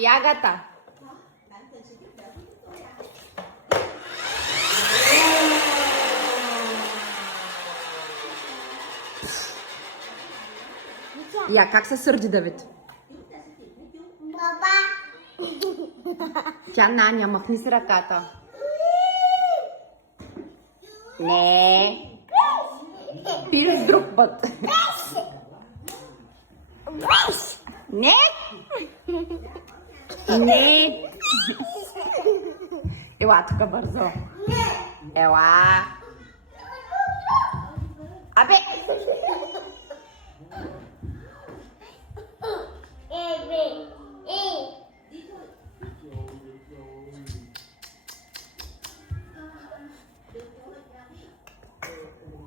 Ягата. Я, как се сърди, Давид? Баба. Тя Наня, махни си ръката. Не. Пиш друг път. Не. Не. Ела тук бързо. Ела. Абе. Ей,